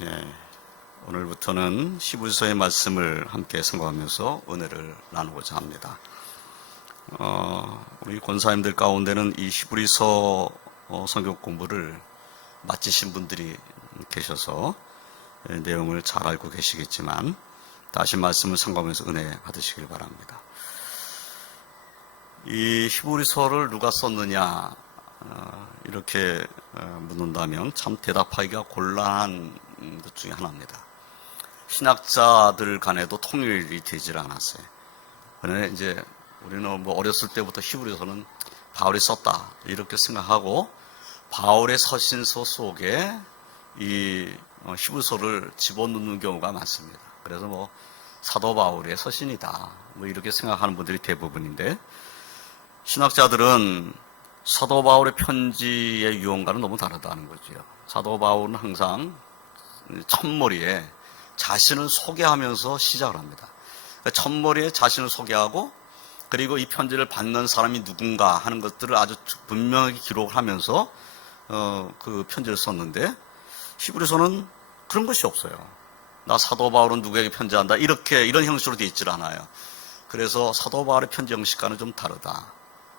예, 오늘부터는 히브리서의 말씀을 함께 생각하면서 은혜를 나누고자 합니다. 우리 권사님들 가운데는 이 히브리서 성경 공부를 마치신 분들이 계셔서 내용을 잘 알고 계시겠지만 다시 말씀을 생각하면서 은혜 받으시길 바랍니다. 이 히브리서를 누가 썼느냐 이렇게 묻는다면 참 대답하기가 곤란한 것 중에 하나입니다. 신학자들 간에도 통일이 되질 않았어요. 그런데 이제 우리는 어렸을 때부터 히브리서는 바울이 썼다 이렇게 생각하고 바울의 서신서 속에 이 히브리서를 집어넣는 경우가 많습니다. 그래서 사도 바울의 서신이다 이렇게 생각하는 분들이 대부분인데, 신학자들은 사도 바울의 편지의 유언과는 너무 다르다는 거죠. 사도 바울은 항상 첫머리에 자신을 소개하면서 시작을 합니다. 첫머리에 자신을 소개하고 그리고 이 편지를 받는 사람이 누군가 하는 것들을 아주 분명하게 기록을 하면서 그 편지를 썼는데, 히브리서는 그런 것이 없어요. 나 사도 바울은 누구에게 편지한다 이런 형식으로 되어 있질 않아요. 그래서 사도 바울의 편지 형식과는 좀 다르다.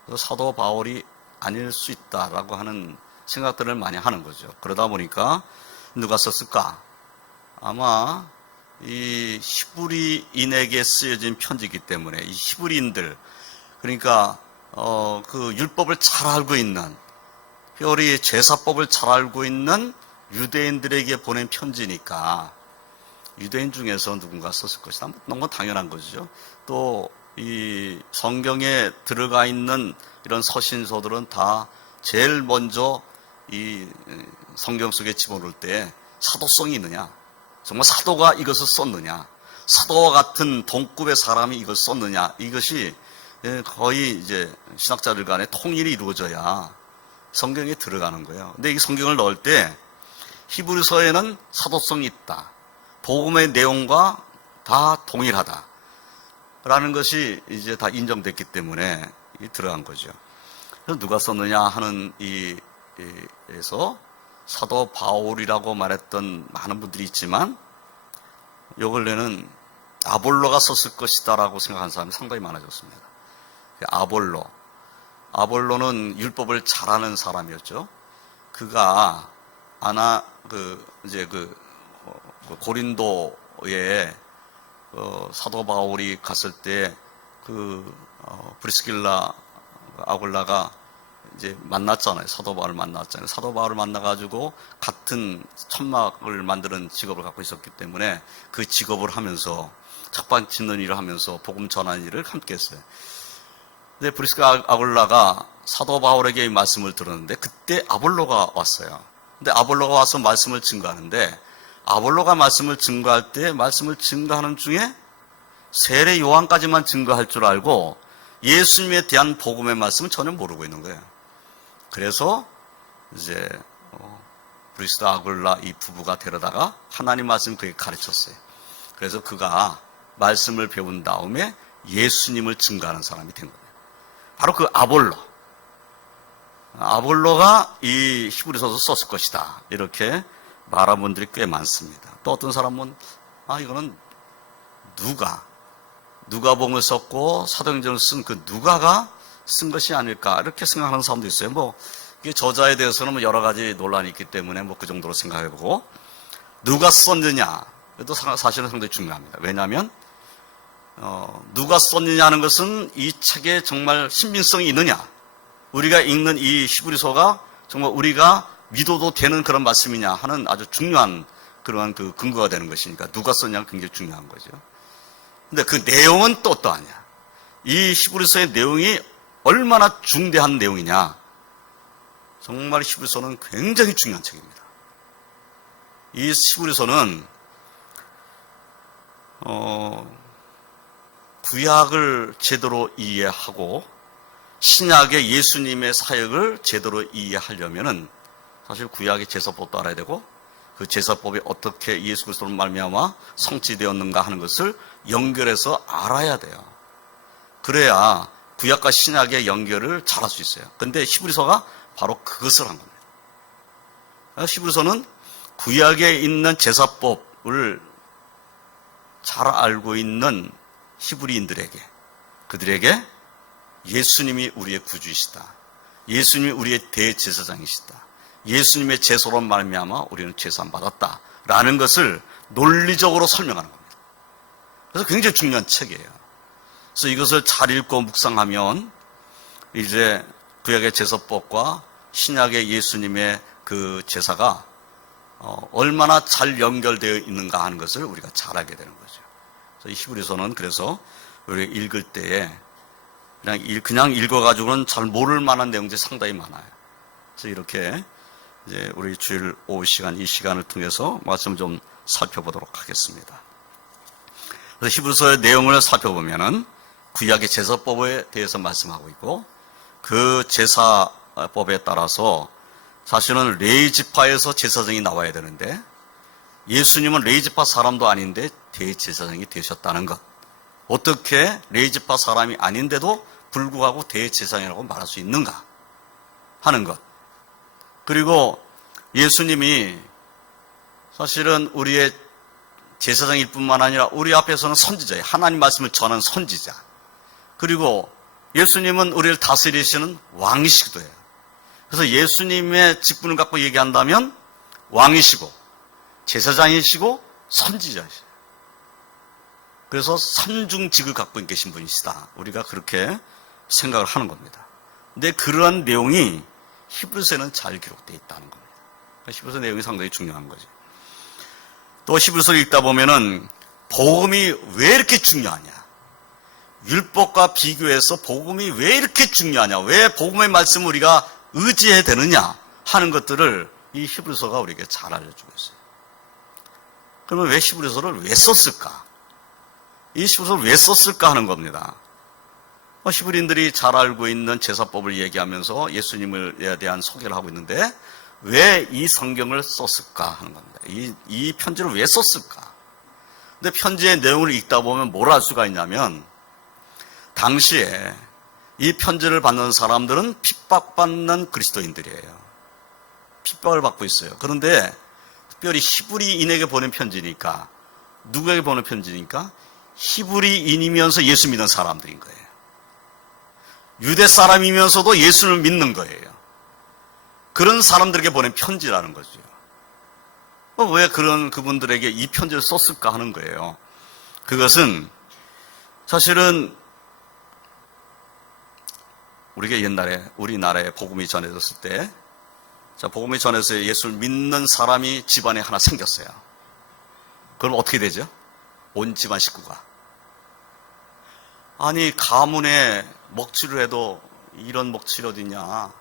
그래서 사도 바울이 아닐 수 있다라고 하는 생각들을 많이 하는 거죠. 그러다 보니까 누가 썼을까? 아마 이 히브리인에게 쓰여진 편지이기 때문에 이 히브리인들, 그러니까 그 율법을 잘 알고 있는, 특별히 제사법을 잘 알고 있는 유대인들에게 보낸 편지니까 유대인 중에서 누군가 썼을 것이다. 너무 당연한 거죠. 또 이 성경에 들어가 있는 이런 서신서들은 다 제일 먼저 이 성경 속에 집어넣을 때 사도성이 있느냐, 정말 사도가 이것을 썼느냐, 사도와 같은 동급의 사람이 이걸 썼느냐, 이것이 거의 이제 신학자들 간에 통일이 이루어져야 성경에 들어가는 거예요. 근데 이 성경을 넣을 때 히브리서에는 사도성이 있다, 복음의 내용과 다 동일하다 라는 것이 이제 다 인정됐기 때문에 들어간 거죠. 그래서 누가 썼느냐 하는 이에서 사도 바울이라고 말했던 많은 분들이 있지만, 요 근래는 아볼로가 썼을 것이다 라고 생각하는 사람이 상당히 많아졌습니다. 아볼로는 율법을 잘하는 사람이었죠. 그가 고린도에 사도 바울이 갔을 때 브리스길라 아굴라가 이제 만났잖아요. 사도 바울을 만났잖아요. 사도 바울을 만나가지고 같은 천막을 만드는 직업을 갖고 있었기 때문에 그 직업을 하면서 착반 짓는 일을 하면서 복음 전하는 일을 함께 했어요. 근데 브리스길라 아굴라가 사도 바울에게 이 말씀을 들었는데 그때 아볼로가 왔어요. 근데 아볼로가 와서 말씀을 증거하는데, 아볼로가 말씀을 증거할 때 말씀을 증거하는 중에 세례 요한까지만 증거할 줄 알고 예수님에 대한 복음의 말씀은 전혀 모르고 있는 거예요. 그래서 이제 브리스다 아굴라 이 부부가 데려다가 하나님 말씀을 그에게 가르쳤어요. 그래서 그가 말씀을 배운 다음에 예수님을 증거하는 사람이 된 거예요. 바로 그 아볼로가 이 히브리서를 썼을 것이다 이렇게 말한 분들이 꽤 많습니다. 또 어떤 사람은 이거는 누가복음을 썼고 사도행전을 쓴 그 누가가 쓴 것이 아닐까 이렇게 생각하는 사람도 있어요. 이게 저자에 대해서는 여러 가지 논란이 있기 때문에 그 정도로 생각해보고, 누가 썼느냐 그것도 사실은 상당히 중요합니다. 왜냐하면 누가 썼느냐 하는 것은 이 책에 정말 신빙성이 있느냐, 우리가 읽는 이 히브리서가 정말 우리가 믿어도 되는 그런 말씀이냐 하는 아주 중요한 그러한 그 근거가 되는 것이니까 누가 썼냐가 굉장히 중요한 거죠. 근데 그 내용은 또 어떠하냐, 이 히브리서의 내용이 얼마나 중대한 내용이냐. 정말 히브리서는 굉장히 중요한 책입니다. 이 히브리서는 구약을 제대로 이해하고 신약의 예수님의 사역을 제대로 이해하려면은 사실 구약의 제사법도 알아야 되고 그 제사법이 어떻게 예수 그리스도로 말미암아 성취되었는가 하는 것을 연결해서 알아야 돼요. 그래야 구약과 신약의 연결을 잘할 수 있어요. 그런데 히브리서가 바로 그것을 한 겁니다. 히브리서는 구약에 있는 제사법을 잘 알고 있는 히브리인들에게, 그들에게 예수님이 우리의 구주이시다, 예수님이 우리의 대제사장이시다, 예수님의 제소로 말미암아 우리는 제사함 받았다라는 것을 논리적으로 설명하는 겁니다. 그래서 굉장히 중요한 책이에요. 그래서 이것을 잘 읽고 묵상하면 이제 구약의 제사법과 신약의 예수님의 그 제사가 얼마나 잘 연결되어 있는가 하는 것을 우리가 잘 알게 되는 거죠. 그래서 이 히브리서는 그래서 우리가 읽을 때에 그냥 읽어가지고는 잘 모를 만한 내용들이 상당히 많아요. 그래서 이렇게 이제 우리 주일 오후 시간, 이 시간을 통해서 말씀을 좀 살펴보도록 하겠습니다. 그래서 히브리서의 내용을 살펴보면은 구약의 제사법에 대해서 말씀하고 있고, 그 제사법에 따라서 사실은 레위지파에서 제사장이 나와야 되는데 예수님은 레위지파 사람도 아닌데 대제사장이 되셨다는 것. 어떻게 레위지파 사람이 아닌데도 불구하고 대제사장이라고 말할 수 있는가 하는 것. 그리고 예수님이 사실은 우리의 제사장일 뿐만 아니라 우리 앞에서는 선지자예요. 하나님 말씀을 전하는 선지자. 그리고 예수님은 우리를 다스리시는 왕이시기도 해요. 그래서 예수님의 직분을 갖고 얘기한다면 왕이시고 제사장이시고 선지자이시고, 그래서 삼중직을 갖고 계신 분이시다. 우리가 그렇게 생각을 하는 겁니다. 근데 그러한 내용이 히브리서에는 잘 기록되어 있다는 겁니다. 히브리서 내용이 상당히 중요한 거죠. 또 히브리서를 읽다 보면은 복음이 왜 이렇게 중요하냐, 율법과 비교해서 복음이 왜 이렇게 중요하냐, 왜 복음의 말씀을 우리가 의지해야 되느냐 하는 것들을 이 히브리서가 우리에게 잘 알려주고 있어요. 그러면 왜 히브리서를 왜 썼을까? 이 히브리서를 왜 썼을까 하는 겁니다. 히브리인들이 잘 알고 있는 제사법을 얘기하면서 예수님에 대한 소개를 하고 있는데 왜 이 성경을 썼을까 하는 겁니다. 이 편지를 왜 썼을까? 근데 편지의 내용을 읽다 보면 뭘 알 수가 있냐면, 당시에 이 편지를 받는 사람들은 핍박받는 그리스도인들이에요. 핍박을 받고 있어요. 그런데 특별히 히브리인에게 보낸 편지니까, 누구에게 보낸 편지니까 히브리인이면서 예수 믿는 사람들인 거예요. 유대 사람이면서도 예수를 믿는 거예요. 그런 사람들에게 보낸 편지라는 거죠. 왜 그분들에게 이 편지를 썼을까 하는 거예요. 그것은 사실은 우리가 옛날에 우리나라에 복음이 전해졌을 때, 복음이 전해서 예수를 믿는 사람이 집안에 하나 생겼어요. 그럼 어떻게 되죠? 온 집안 식구가, 아니 가문에 먹칠을 해도 이런 먹칠이 어디냐,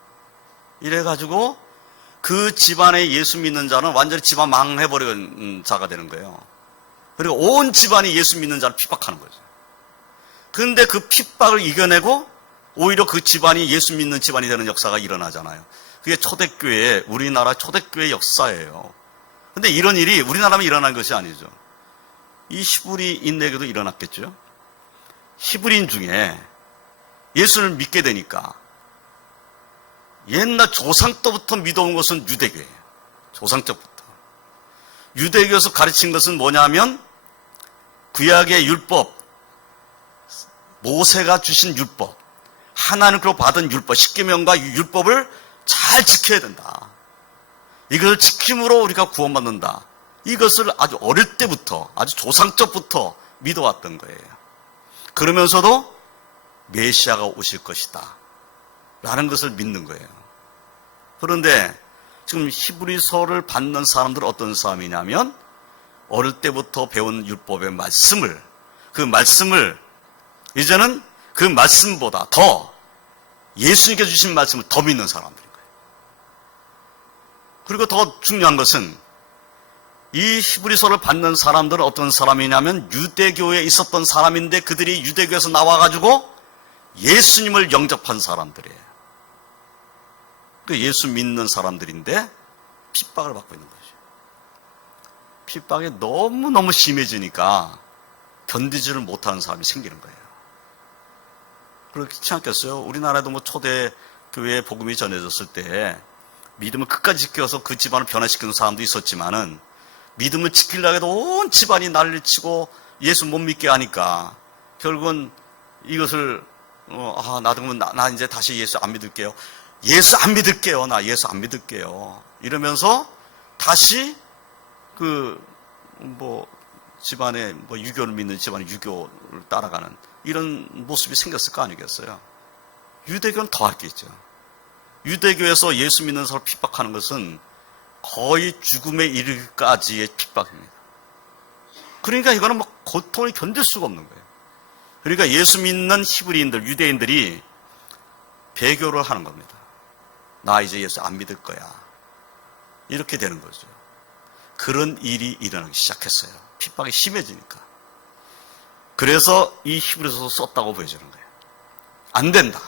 이래가지고 그 집안에 예수 믿는 자는 완전히 집안 망해버린 자가 되는 거예요. 그리고 온 집안이 예수 믿는 자를 핍박하는 거죠. 그런데 그 핍박을 이겨내고 오히려 그 집안이 예수 믿는 집안이 되는 역사가 일어나잖아요. 그게 초대교회, 우리나라 초대교회 역사예요. 그런데 이런 일이 우리나라만 일어난 것이 아니죠. 이 히브리인에게도 일어났겠죠. 히브리인 중에 예수를 믿게 되니까 옛날 조상 때부터 믿어온 것은 유대교예요. 조상 때부터. 유대교에서 가르친 것은 뭐냐면 구약의 율법, 모세가 주신 율법, 하나님께로 받은 율법, 십계명과 율법을 잘 지켜야 된다. 이것을 지킴으로 우리가 구원받는다. 이것을 아주 어릴 때부터, 아주 조상적부터 믿어왔던 거예요. 그러면서도 메시아가 오실 것이다 라는 것을 믿는 거예요. 그런데 지금 히브리서를 받는 사람들은 어떤 사람이냐면 어릴 때부터 배운 율법의 말씀을, 그 말씀을 이제는 그 말씀보다 더 예수님께 주신 말씀을 더 믿는 사람들인 거예요. 그리고 더 중요한 것은 이 히브리서를 받는 사람들은 어떤 사람이냐면 유대교에 있었던 사람인데 그들이 유대교에서 나와가지고 예수님을 영접한 사람들이에요. 예수 믿는 사람들인데 핍박을 받고 있는 거죠. 핍박이 너무너무 심해지니까 견디지를 못하는 사람이 생기는 거예요. 그렇지 않겠어요? 우리나라에도 초대 교회에 복음이 전해졌을 때 믿음을 끝까지 지켜서 그 집안을 변화시키는 사람도 있었지만은 믿음을 지키려고 해도 온 집안이 난리치고 예수 못 믿게 하니까 결국은 이것을 나도 그러면 나 이제 다시 예수 안 믿을게요. 예수 안 믿을게요. 나 예수 안 믿을게요. 이러면서 다시 집안에 유교를 믿는 집안의 유교를 따라가는 이런 모습이 생겼을 거 아니겠어요? 유대교는 더 할 게 있죠. 유대교에서 예수 믿는 사람을 핍박하는 것은 거의 죽음에 이르기까지의 핍박입니다. 그러니까 이거는 고통을 견딜 수가 없는 거예요. 그러니까 예수 믿는 히브리인들, 유대인들이 배교를 하는 겁니다. 나 이제 예수 안 믿을 거야. 이렇게 되는 거죠. 그런 일이 일어나기 시작했어요. 핍박이 심해지니까. 그래서 이 히브리서도 썼다고 보여주는 거예요. 안 된다.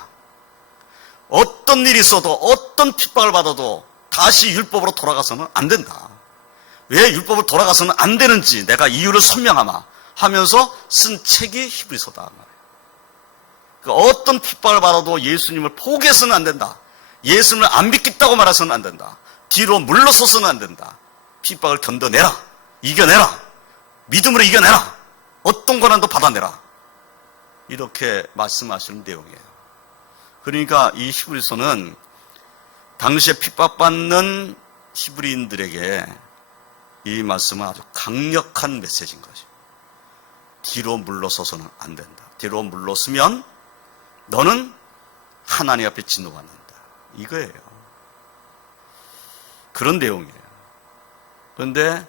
어떤 일이 있어도 어떤 핍박을 받아도 다시 율법으로 돌아가서는 안 된다. 왜 율법을 돌아가서는 안 되는지 내가 이유를 설명하마 하면서 쓴 책이 히브리서다. 그러니까 어떤 핍박을 받아도 예수님을 포기해서는 안 된다. 예수님을 안 믿겠다고 말해서는 안 된다. 뒤로 물러서서는 안 된다. 핍박을 견뎌내라. 이겨내라. 믿음으로 이겨내라. 어떤 고난도 받아내라. 이렇게 말씀하시는 내용이에요. 그러니까 이 히브리서는 당시에 핍박받는 히브리인들에게 이 말씀은 아주 강력한 메시지인 거죠. 뒤로 물러서서는 안 된다. 뒤로 물러서면 너는 하나님 앞에 진노받는다. 이거예요. 그런 내용이에요. 그런데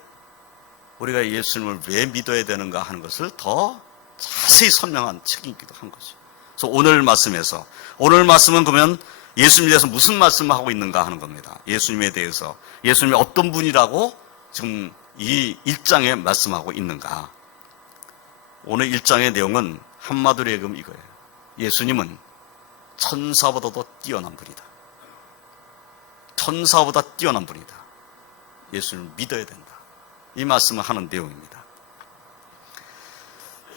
우리가 예수님을 왜 믿어야 되는가 하는 것을 더 자세히 설명한 책이기도 한 거죠. 그래서 오늘 말씀은 그러면 예수님에 대해서 무슨 말씀을 하고 있는가 하는 겁니다. 예수님에 대해서 예수님이 어떤 분이라고 지금 이 1장에 말씀하고 있는가. 오늘 1장의 내용은 한마디로 얘기하면 이거예요. 예수님은 천사보다도 뛰어난 분이다. 천사보다 뛰어난 분이다. 예수님을 믿어야 된다. 이 말씀을 하는 내용입니다.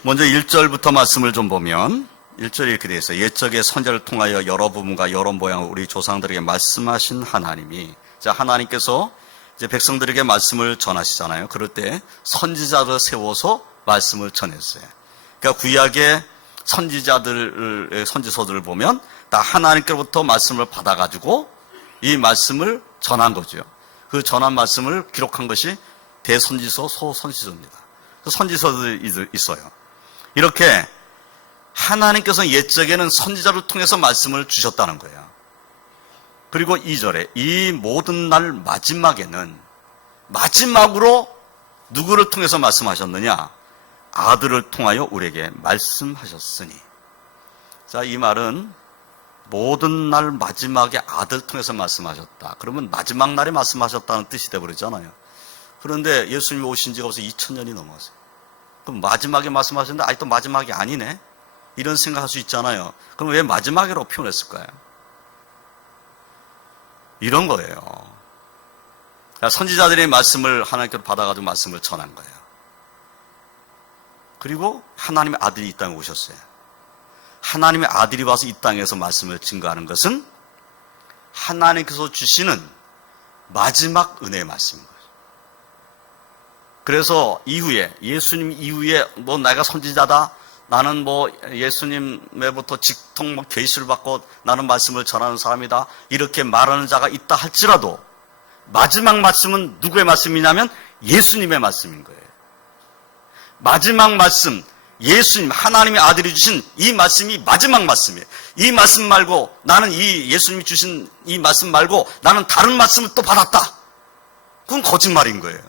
먼저 1절부터 말씀을 좀 보면 1절에 이렇게 되어 있어요. 옛적의 선지자를 통하여 여러 부분과 여러 모양을 우리 조상들에게 말씀하신 하나님이, 자, 하나님께서 이제 백성들에게 말씀을 전하시잖아요. 그럴 때 선지자를 세워서 말씀을 전했어요. 그러니까 구약의 선지자들의 선지서들을 보면 다 하나님께로부터 말씀을 받아가지고 이 말씀을 전한 거죠. 그 전한 말씀을 기록한 것이 대선지서, 소선지서입니다. 선지서들이 있어요. 이렇게 하나님께서 옛적에는 선지자를 통해서 말씀을 주셨다는 거예요. 그리고 2절에 이 모든 날 마지막에는 마지막으로 누구를 통해서 말씀하셨느냐? 아들을 통하여 우리에게 말씀하셨으니. 자, 이 말은 모든 날 마지막에 아들 통해서 말씀하셨다. 그러면 마지막 날에 말씀하셨다는 뜻이 되어버리잖아요. 그런데 예수님이 오신 지가 벌써 2000년이 넘었어요. 그럼 마지막에 말씀하셨는데 아직도 마지막이 아니네? 이런 생각할 수 있잖아요. 그럼 왜 마지막이라고 표현했을까요? 이런 거예요. 그러니까 선지자들의 말씀을 하나님께로 받아가지고 말씀을 전한 거예요. 그리고 하나님의 아들이 이 땅에 오셨어요. 하나님의 아들이 와서 이 땅에서 말씀을 증거하는 것은 하나님께서 주시는 마지막 은혜의 말씀인 거예요. 그래서 이후에 예수님 이후에 내가 선지자다, 나는 예수님으로부터 직통 계시를 받고 나는 말씀을 전하는 사람이다, 이렇게 말하는 자가 있다 할지라도 마지막 말씀은 누구의 말씀이냐면 예수님의 말씀인 거예요. 마지막 말씀, 예수님, 하나님의 아들이 주신 이 말씀이 마지막 말씀이에요. 이 말씀 말고 나는 이 예수님이 주신 이 말씀 말고 나는 다른 말씀을 또 받았다. 그건 거짓말인 거예요.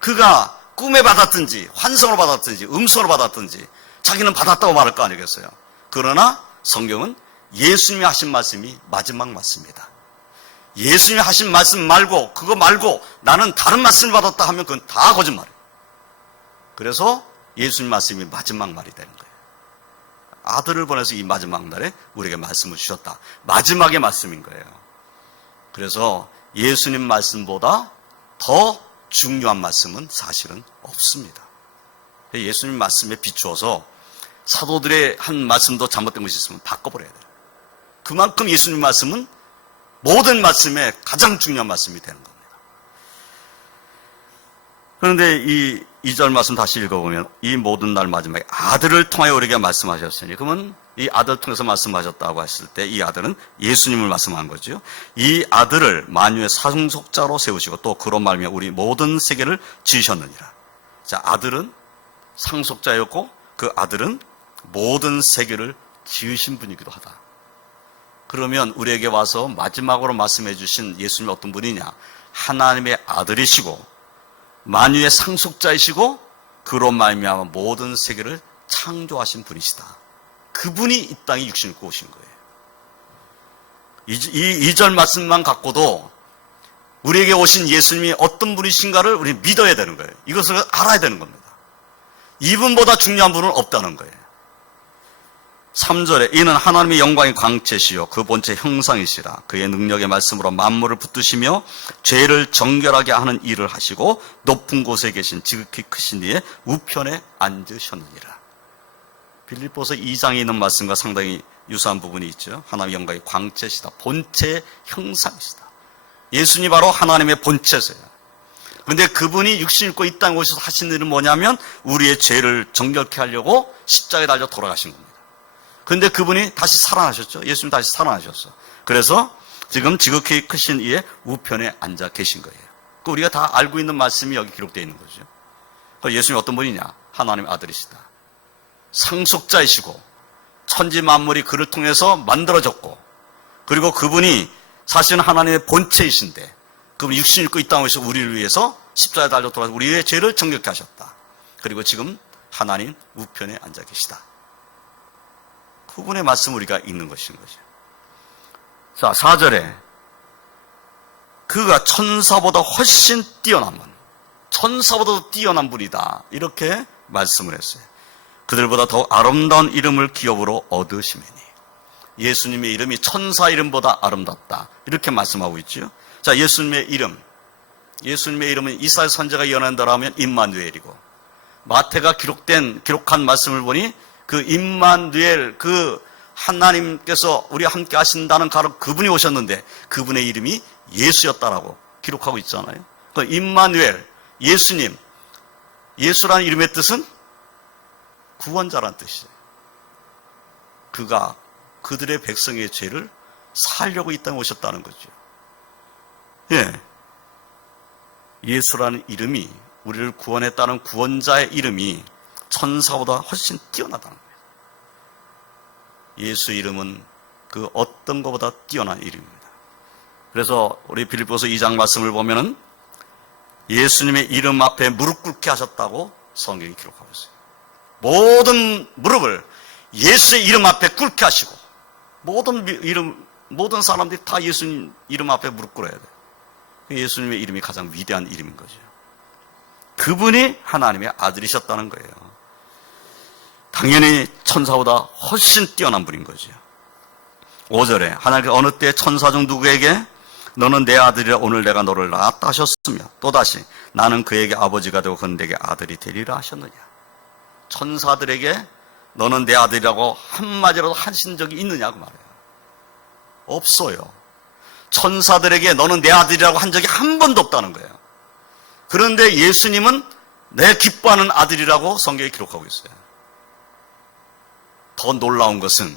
그가 꿈에 받았든지 환성으로 받았든지 음성으로 받았든지 자기는 받았다고 말할 거 아니겠어요. 그러나 성경은 예수님이 하신 말씀이 마지막 말씀이다. 예수님이 하신 말씀 말고 그거 말고 나는 다른 말씀을 받았다 하면 그건 다 거짓말이에요. 그래서 예수님 말씀이 마지막 말이 되는 거예요. 아들을 보내서 이 마지막 날에 우리에게 말씀을 주셨다. 마지막의 말씀인 거예요. 그래서 예수님 말씀보다 더 중요한 말씀은 사실은 없습니다. 예수님 말씀에 비추어서 사도들의 한 말씀도 잘못된 것이 있으면 바꿔버려야 돼요. 그만큼 예수님 말씀은 모든 말씀에 가장 중요한 말씀이 되는 겁니다. 그런데 이 2절 말씀 다시 읽어보면 이 모든 날 마지막에 아들을 통하여 우리에게 말씀하셨으니, 그러면 이 아들을 통해서 말씀하셨다고 했을 때 이 아들은 예수님을 말씀한 거죠. 이 아들을 만유의 상속자로 세우시고 또 그로 말미암아 우리 모든 세계를 지으셨느니라. 자, 아들은 상속자였고 그 아들은 모든 세계를 지으신 분이기도 하다. 그러면 우리에게 와서 마지막으로 말씀해 주신 예수님이 어떤 분이냐? 하나님의 아들이시고 만유의 상속자이시고 그로 말미암아 모든 세계를 창조하신 분이시다. 그분이 이 땅에 육신을 입고 오신 거예요. 이 2절 말씀만 갖고도 우리에게 오신 예수님이 어떤 분이신가를 우리 믿어야 되는 거예요. 이것을 알아야 되는 겁니다. 이분보다 중요한 분은 없다는 거예요. 3절에 이는 하나님의 영광의 광채시요 그 본체 형상이시라. 그의 능력의 말씀으로 만물을 붙드시며 죄를 정결하게 하는 일을 하시고 높은 곳에 계신 지극히 크신 이의 우편에 앉으셨느니라. 빌립보서 2장에 있는 말씀과 상당히 유사한 부분이 있죠. 하나님의 영광의 광채시다. 본체의 형상이시다. 예수님이 바로 하나님의 본체세요. 그런데 그분이 육신 입고 이 땅에 오셔서 하신 일은 뭐냐면 우리의 죄를 정결케 하려고 십자가에 달려 돌아가신 겁니다. 그런데 그분이 다시 살아나셨죠. 예수님 다시 살아나셨어. 그래서 지금 지극히 크신 이의 우편에 앉아 계신 거예요. 우리가 다 알고 있는 말씀이 여기 기록되어 있는 거죠. 예수님이 어떤 분이냐? 하나님의 아들이시다. 상속자이시고 천지 만물이 그를 통해서 만들어졌고, 그리고 그분이 사실은 하나님의 본체이신데 그분이 육신 입고 이 땅에 오셔서 우리를 위해서 십자가에 달려 돌아서 우리의 죄를 정결케 하셨다. 그리고 지금 하나님 우편에 앉아 계시다. 그분의 말씀 우리가 읽는 것인 거죠. 자, 4절에 그가 천사보다 훨씬 뛰어난 분, 천사보다도 뛰어난 분이다. 이렇게 말씀을 했어요. 그들보다 더 아름다운 이름을 기업으로 얻으시매니. 예수님의 이름이 천사 이름보다 아름답다. 이렇게 말씀하고 있죠. 자, 예수님의 이름은 이사야 선지자가 예언한다라면 임마누엘이고, 마태가 기록한 말씀을 보니 그 임마누엘, 그 하나님께서 우리와 함께 하신다는 가로 그분이 오셨는데 그분의 이름이 예수였다라고 기록하고 있잖아요. 그 임마누엘, 예수님, 예수라는 이름의 뜻은 구원자란 뜻이에요. 그가 그들의 백성의 죄를 살려고 이 땅에 오셨다는 거죠. 예. 예수라는 이름이, 우리를 구원했다는 구원자의 이름이 천사보다 훨씬 뛰어나다는 거예요. 예수 이름은 그 어떤 것보다 뛰어난 이름입니다. 그래서 우리 빌립보서 2장 말씀을 보면은 예수님의 이름 앞에 무릎 꿇게 하셨다고 성경이 기록하고 있어요. 모든 무릎을 예수의 이름 앞에 꿇게 하시고, 모든 사람들이 다 예수님 이름 앞에 무릎 꿇어야 돼요. 예수님의 이름이 가장 위대한 이름인 거죠. 그분이 하나님의 아들이셨다는 거예요. 당연히 천사보다 훨씬 뛰어난 분인 거죠. 5절에 하나님께서 어느 때 천사 중 누구에게 너는 내 아들이라 오늘 내가 너를 낳았다 하셨으며, 또다시 나는 그에게 아버지가 되고 그는 내게 아들이 되리라 하셨느냐. 천사들에게 너는 내 아들이라고 한마디라도 하신 적이 있느냐고 말해요. 없어요. 천사들에게 너는 내 아들이라고 한 적이 한 번도 없다는 거예요. 그런데 예수님은 내 기뻐하는 아들이라고 성경에 기록하고 있어요. 더 놀라운 것은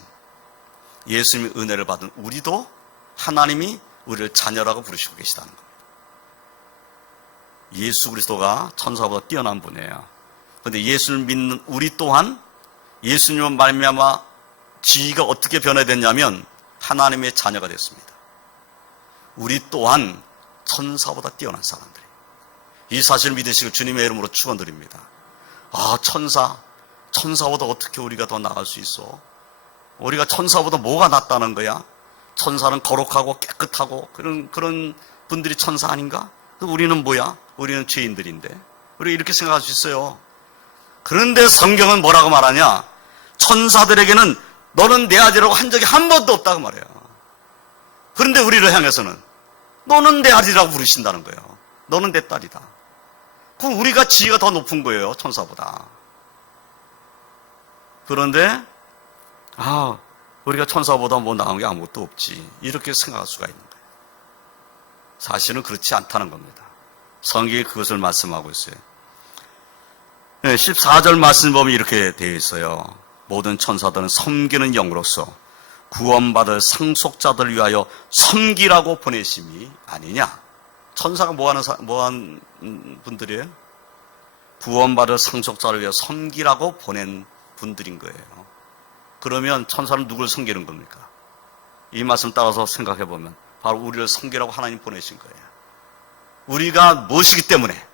예수님의 은혜를 받은 우리도 하나님이 우리를 자녀라고 부르시고 계시다는 겁니다. 예수 그리스도가 천사보다 뛰어난 분이에요. 그런데 예수를 믿는 우리 또한 예수님을 말미암아 지위가 어떻게 변화됐냐면 하나님의 자녀가 됐습니다. 우리 또한 천사보다 뛰어난 사람들이에요. 이 사실을 믿으시고 주님의 이름으로 축원드립니다. 아, 천사보다 어떻게 우리가 더 나을 수 있어? 우리가 천사보다 뭐가 낫다는 거야? 천사는 거룩하고 깨끗하고 그런 분들이 천사 아닌가? 우리는 뭐야? 우리는 죄인들인데. 우리 이렇게 생각할 수 있어요. 그런데 성경은 뭐라고 말하냐? 천사들에게는 너는 내 아들이라고 한 적이 한 번도 없다고 말해요. 그런데 우리를 향해서는 너는 내 아들이라고 부르신다는 거예요. 너는 내 딸이다. 그럼 우리가 지위가 더 높은 거예요, 천사보다. 그런데 우리가 천사보다 뭐 나은 게 아무것도 없지, 이렇게 생각할 수가 있는 거예요. 사실은 그렇지 않다는 겁니다. 성경이 그것을 말씀하고 있어요. 14절 말씀 보면 이렇게 되어 있어요. 모든 천사들은 섬기는 영으로서 구원받을 상속자들을 위하여 섬기라고 보내심이 아니냐. 천사가 뭐하는 분들이에요? 구원받을 상속자를 위하여 섬기라고 보낸 분들인 거예요. 그러면 천사는 누굴 섬기는 겁니까? 이 말씀 따라서 생각해 보면 바로 우리를 섬기라고 하나님 보내신 거예요. 우리가 무엇이기 때문에,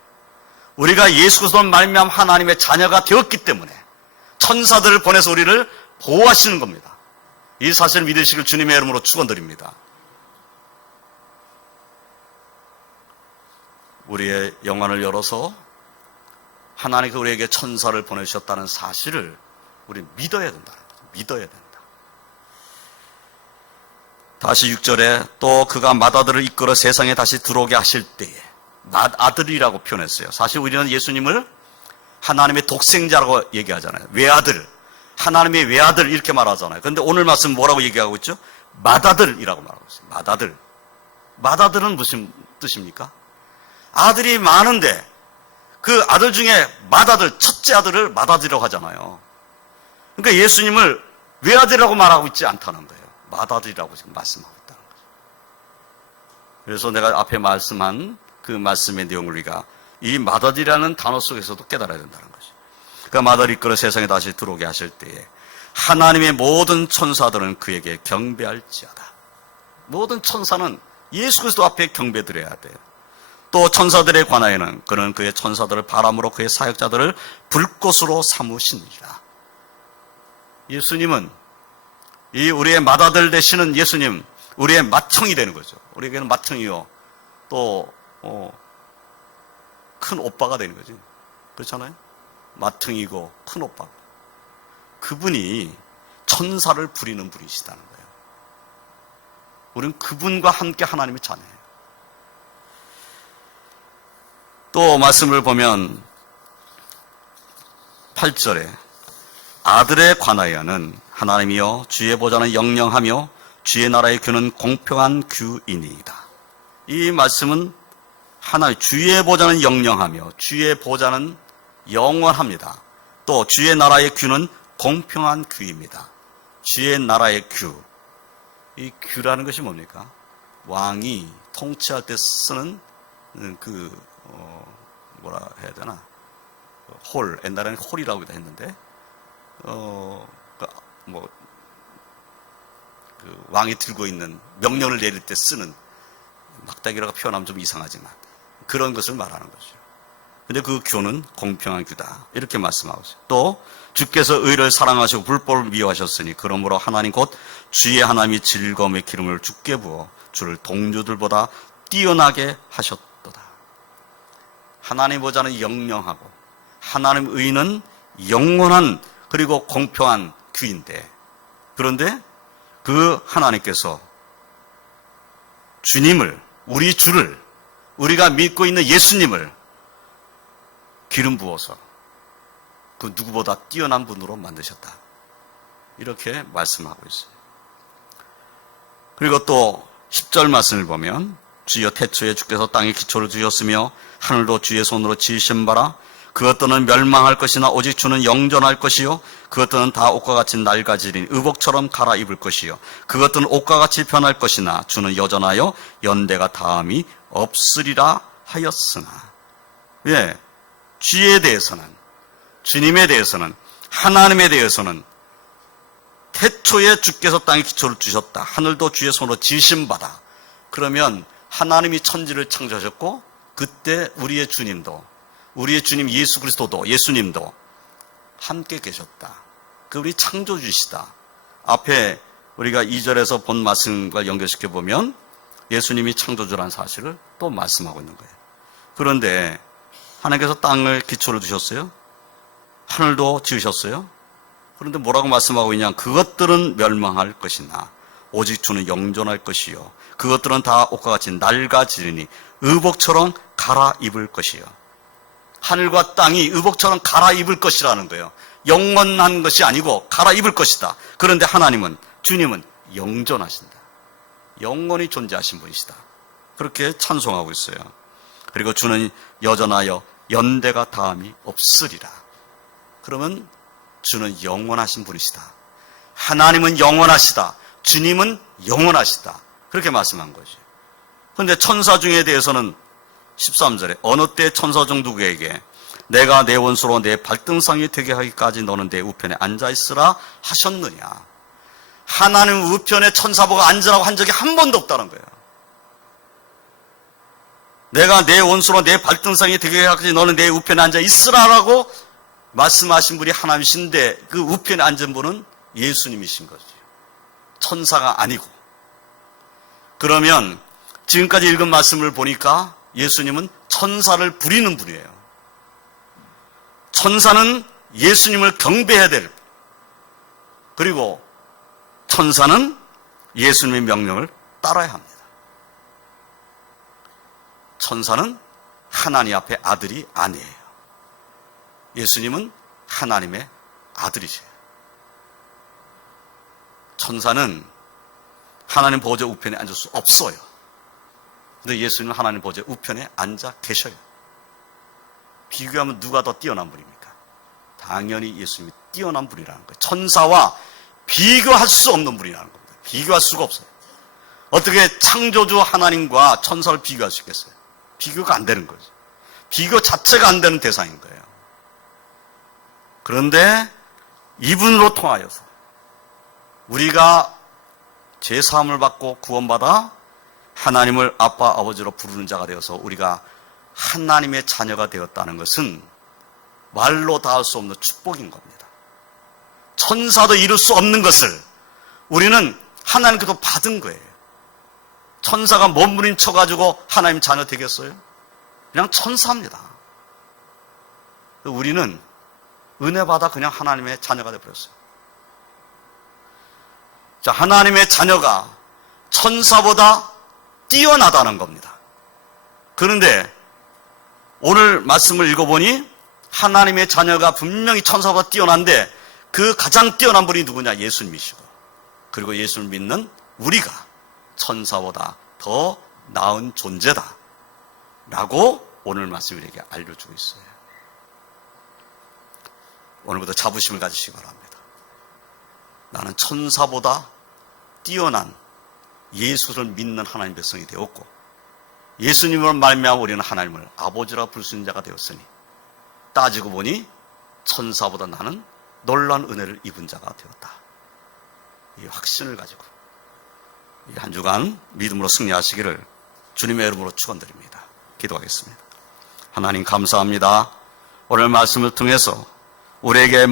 우리가 예수 그리스도로 말미암아 하나님의 자녀가 되었기 때문에 천사들을 보내서 우리를 보호하시는 겁니다. 이 사실을 믿으시길 주님의 이름으로 축원드립니다. 우리의 영안을 열어서 하나님께서 우리에게 천사를 보내주셨다는 사실을 우리 믿어야 된다. 믿어야 된다. 다시 6절에 또 그가 맏아들을 이끌어 세상에 다시 들어오게 하실 때에, 맏아들이라고 표현했어요. 사실 우리는 예수님을 하나님의 독생자라고 얘기하잖아요. 외아들, 하나님의 외아들 이렇게 말하잖아요. 그런데 오늘 말씀 뭐라고 얘기하고 있죠? 맏아들이라고 말하고 있어요. 맏아들. 맏아들은 무슨 뜻입니까? 아들이 많은데 그 아들 중에 맏아들, 첫째 아들을 맏아들이라고 하잖아요. 그러니까 예수님을 외아들이라고 말하고 있지 않다는 거예요. 맏아들이라고 지금 말씀하고 있다는 거죠. 그래서 내가 앞에 말씀한 그 말씀의 내용을 우리가 이 맏아들이라는 단어 속에서도 깨달아야 된다는 거죠. 그러니까 맏아들이 이끌어 세상에 다시 들어오게 하실 때에 하나님의 모든 천사들은 그에게 경배할지어다. 모든 천사는 예수 그리스도 앞에 경배드려야 돼요. 또 천사들에 관하여는 그는 그의 천사들을 바람으로 그의 사역자들을 불꽃으로 삼으시니라. 예수님은 이 우리의 맏아들 되시는 예수님, 우리의 맏형이 되는 거죠. 우리에게는 맏형이요, 또 큰 오빠가 되는 거죠. 그렇잖아요. 맏형이고 큰 오빠. 그분이 천사를 부리는 분이시다는 거예요. 우리는 그분과 함께 하나님의 자녀예요. 또 말씀을 보면 8절에 아들에 관하여는 하나님이여 주의 보좌는 영영하며 주의 나라의 규는 공평한 규이니이다. 이 말씀은 하나님 주의 보좌는 영영하며 주의 보좌는 영원합니다. 또 주의 나라의 규는 공평한 규입니다. 주의 나라의 규. 이 규라는 것이 뭡니까? 왕이 통치할 때 쓰는 뭐라 해야 되나? 홀, 옛날에는 홀이라고 했는데, 왕이 들고 있는 명령을 내릴 때 쓰는 막대기라고 표현하면 좀 이상하지만 그런 것을 말하는 거죠. 근데 그 규는 공평한 규다. 이렇게 말씀하고 있어요. 또 주께서 의를 사랑하시고 불법을 미워하셨으니 그러므로 하나님 곧 주의 하나님이 즐거움의 기름을 주께 부어 주를 동료들보다 뛰어나게 하셨도다. 하나님 보좌는 영영하고 하나님 의는 영원한 그리고 공평한 규인데, 그런데 그 하나님께서 주님을, 우리 주를, 우리가 믿고 있는 예수님을 기름 부어서 그 누구보다 뛰어난 분으로 만드셨다. 이렇게 말씀하고 있어요. 그리고 또 10절 말씀을 보면 주여 태초에 주께서 땅에 기초를 주셨으며 하늘도 주의 손으로 지으신 바라. 그것들은 멸망할 것이나 오직 주는 영존할 것이요 그것들은 다 옷과 같이 낡아지린 의복처럼 갈아입을 것이요 그것들은 옷과 같이 변할 것이나 주는 여전하여 연대가 다함이 없으리라 하였으나. 예, 주에 대해서는, 주님에 대해서는, 하나님에 대해서는 태초에 주께서 땅에 기초를 주셨다. 하늘도 주의 손으로 지으신 바다. 그러면 하나님이 천지를 창조하셨고 그때 우리의 주님도, 우리의 주님 예수 그리스도도, 예수님도 함께 계셨다. 그 우리 창조주시다. 앞에 우리가 2절에서 본 말씀과 연결시켜 보면 예수님이 창조주라는 사실을 또 말씀하고 있는 거예요. 그런데 하나님께서 땅을 기초를 두셨어요. 하늘도 지으셨어요. 그런데 뭐라고 말씀하고 있냐? 그것들은 멸망할 것이나 오직 주는 영존할 것이요 그것들은 다 옷과 같이 낡아지리니 의복처럼 갈아입을 것이요. 하늘과 땅이 의복처럼 갈아입을 것이라는 거예요. 영원한 것이 아니고 갈아입을 것이다. 그런데 하나님은, 주님은 영존하신다. 영원히 존재하신 분이시다. 그렇게 찬송하고 있어요. 그리고 주는 여전하여 연대가 다함이 없으리라. 그러면 주는 영원하신 분이시다. 하나님은 영원하시다. 주님은 영원하시다. 그렇게 말씀한 거죠. 그런데 천사 중에 대해서는 13절에 어느 때 천사 중 누구에게 내가 내 원수로 내 발등상이 되게 하기까지 너는 내 우편에 앉아있으라 하셨느냐. 하나님 우편에 천사 보고 앉으라고 한 적이 한 번도 없다는 거예요. 내가 내 원수로 내 발등상이 되게 하기까지 너는 내 우편에 앉아있으라라고 말씀하신 분이 하나님이신데 그 우편에 앉은 분은 예수님이신 거죠. 천사가 아니고. 그러면 지금까지 읽은 말씀을 보니까 예수님은 천사를 부리는 분이에요. 천사는 예수님을 경배해야 될, 그리고 천사는 예수님의 명령을 따라야 합니다. 천사는 하나님 앞에 아들이 아니에요. 예수님은 하나님의 아들이세요. 천사는 하나님 보좌 우편에 앉을 수 없어요. 근데 예수님은 하나님 보좌 우편에 앉아 계셔요. 비교하면 누가 더 뛰어난 분입니까? 당연히 예수님이 뛰어난 분이라는 거예요. 천사와 비교할 수 없는 분이라는 겁니다. 비교할 수가 없어요. 어떻게 창조주 하나님과 천사를 비교할 수 있겠어요? 비교가 안 되는 거죠. 비교 자체가 안 되는 대상인 거예요. 그런데 이분으로 통하여서 우리가 죄사함을 받고 구원받아 하나님을 아빠 아버지로 부르는 자가 되어서 우리가 하나님의 자녀가 되었다는 것은 말로 다 할 수 없는 축복인 겁니다. 천사도 이룰 수 없는 것을 우리는 하나님께서 받은 거예요. 천사가 몸부림쳐가지고 하나님 자녀 되겠어요? 그냥 천사입니다. 우리는 은혜 받아 그냥 하나님의 자녀가 되어버렸어요. 자, 하나님의 자녀가 천사보다 뛰어나다는 겁니다. 그런데 오늘 말씀을 읽어보니 하나님의 자녀가 분명히 천사보다 뛰어난데 그 가장 뛰어난 분이 누구냐? 예수님이시고, 그리고 예수를 믿는 우리가 천사보다 더 나은 존재다 라고 오늘 말씀을 우리에게 알려주고 있어요. 오늘부터 자부심을 가지시기 바랍니다. 나는 천사보다 뛰어난 예수를 믿는 하나님 백성이 되었고, 예수님을 말미암아 우리는 하나님을 아버지라 부를 수 있는 자가 되었으니, 따지고 보니 천사보다 나는 놀라운 은혜를 입은 자가 되었다. 이 확신을 가지고 이 한 주간 믿음으로 승리하시기를 주님의 이름으로 축원드립니다. 기도하겠습니다. 하나님 감사합니다. 오늘 말씀을 통해서 우리에게